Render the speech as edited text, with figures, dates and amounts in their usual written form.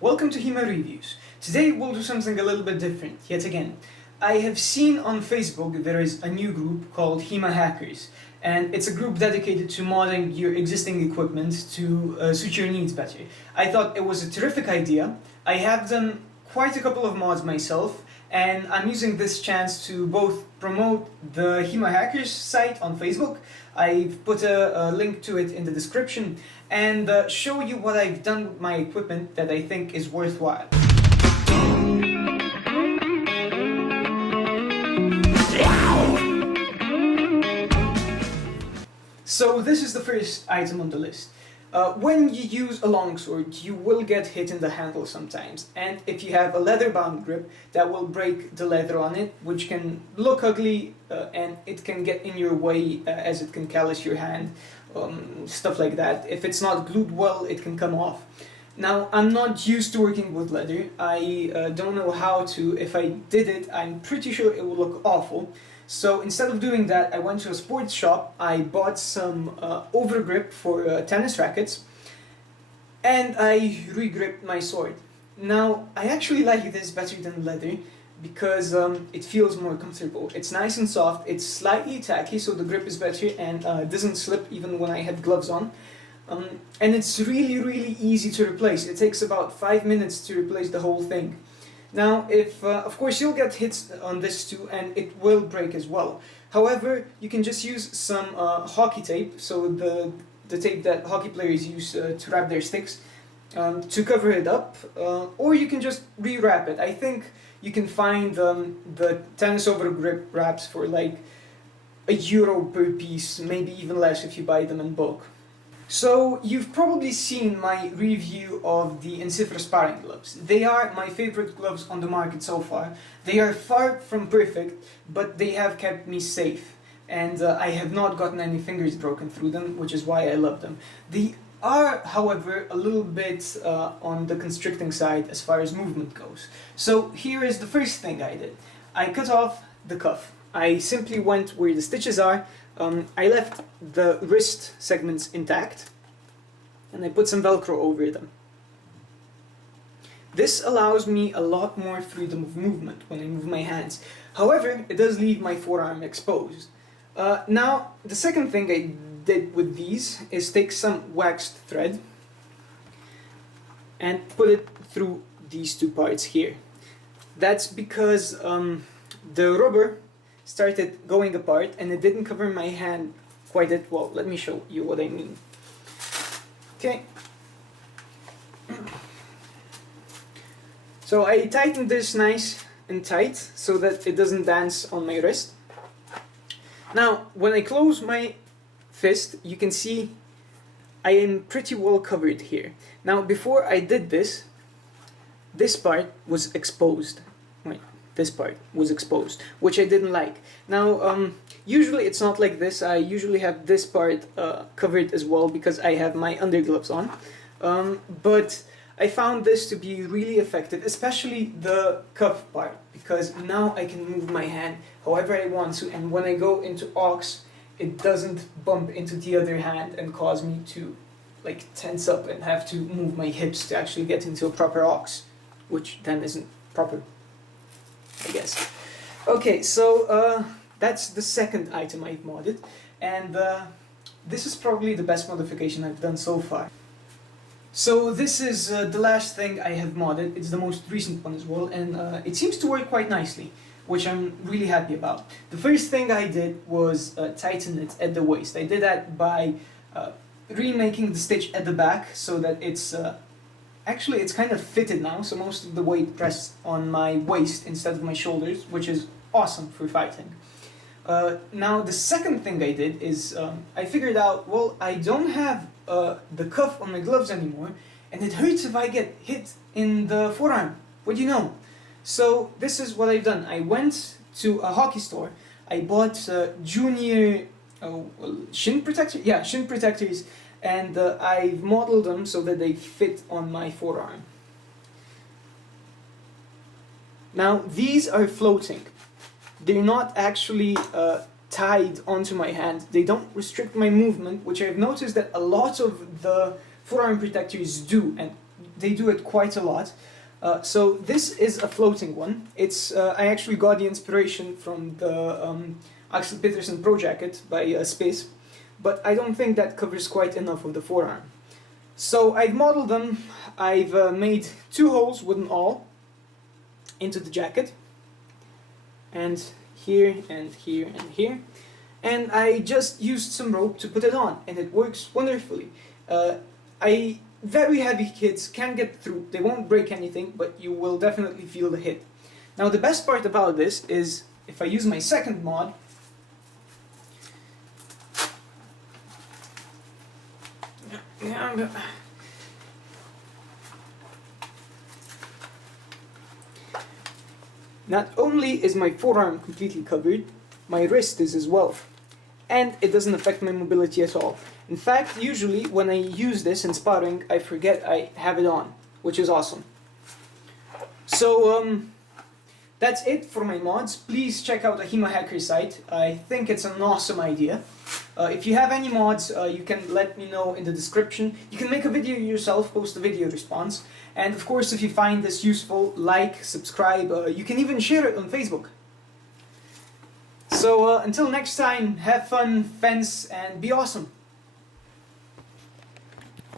Welcome to HEMA Reviews. Today we'll do something a little bit different, yet again. I have seen on Facebook there is a new group called HEMA Hackers, and it's a group dedicated to modding your existing equipment to suit your needs better. I thought it was a terrific idea. I have done quite a couple of mods myself, and I'm using this chance to both promote the HEMA Hackers site on Facebook. I've put a link to it in the description, and show you what I've done with my equipment that I think is worthwhile. So this is the first item on the list. When you use a longsword, you will get hit in the handle sometimes, and if you have a leather-bound grip, that will break the leather on it, which can look ugly, and it can get in your way as it can callous your hand, stuff like that. If it's not glued well, it can come off. Now, I'm not used to working with leather. I don't know how to. If I did it, I'm pretty sure it would look awful. So instead of doing that, I went to a sports shop, I bought some overgrip for tennis rackets, and I re-gripped my sword. Now, I actually like this better than leather because it feels more comfortable. It's nice and soft, it's slightly tacky, so the grip is better and doesn't slip even when I have gloves on. And it's really easy to replace. It takes about 5 minutes to replace the whole thing. Now, if of course you'll get hits on this too, and it will break as well. However, you can just use some hockey tape, so the tape that hockey players use to wrap their sticks, to cover it up, or you can just re-wrap it. I think you can find the tennis over grip wraps for like €1 per piece, maybe even less if you buy them in bulk. So, you've probably seen my review of the Encifra sparring gloves. They are my favorite gloves on the market so far. They are far from perfect, but they have kept me safe. And I have not gotten any fingers broken through them, which is why I love them. They are, however, a little bit on the constricting side as far as movement goes. So, here is the first thing I did. I cut off the cuff. I simply went where the stitches are. I left the wrist segments intact, and I put some Velcro over them. This allows me a lot more freedom of movement when I move my hands. However, it does leave my forearm exposed. Now, the second thing I did with these is take some waxed thread and put it through these two parts here. That's because the rubber started going apart and it didn't cover my hand quite that well. Let me show you what I mean. Okay. So I tightened this nice and tight so that it doesn't dance on my wrist. Now, when I close my fist, you can see I am pretty well covered here. Now, before I did this, this part was exposed. Wait. This part was exposed, which I didn't like. Now, usually it's not like this. I usually have this part covered as well because I have my undergloves on. But I found this to be really effective, especially the cuff part, because now I can move my hand however I want to, and when I go into aux, it doesn't bump into the other hand and cause me to like tense up and have to move my hips to actually get into a proper aux, which then isn't proper, I guess. Okay, so that's the second item I've modded, and this is probably the best modification I've done so far. So this is the last thing I have modded. It's the most recent one as well, and it seems to work quite nicely, which I'm really happy about. The first thing I did was tighten it at the waist. I did that by remaking the stitch at the back so that it's actually, it's kind of fitted now, so most of the weight pressed on my waist instead of my shoulders, which is awesome for fighting. Now, the second thing I did is I figured out, well, I don't have the cuff on my gloves anymore, and it hurts if I get hit in the forearm. What do you know? So this is what I've done. I went to a hockey store. I bought junior shin protectors. Yeah, shin protectors. And I've modeled them so that they fit on my forearm. Now, these are floating. They're not actually tied onto my hand. They don't restrict my movement, which I've noticed that a lot of the forearm protectors do, and they do it quite a lot. So this is a floating one. It's I actually got the inspiration from the Axel Petersen Pro Jacket by Space, but I don't think that covers quite enough of the forearm. So I've modeled them. I've made 2 holes with an awl into the jacket, and here and here and here, and I just used some rope to put it on, and it works wonderfully. Very heavy hits can get through. They won't break anything, but you will definitely feel the hit. Now the best part about this is if I use my second mod, not only is my forearm completely covered, my wrist is as well. And it doesn't affect my mobility at all. In fact, usually when I use this in sparring, I forget I have it on, which is awesome. So that's it for my mods. Please check out the HEMA Hackers site. I think it's an awesome idea. If you have any mods, you can let me know in the description. You can make a video yourself, post a video response. And of course, if you find this useful, like, subscribe. You can even share it on Facebook. So until next time, have fun, fence, and be awesome.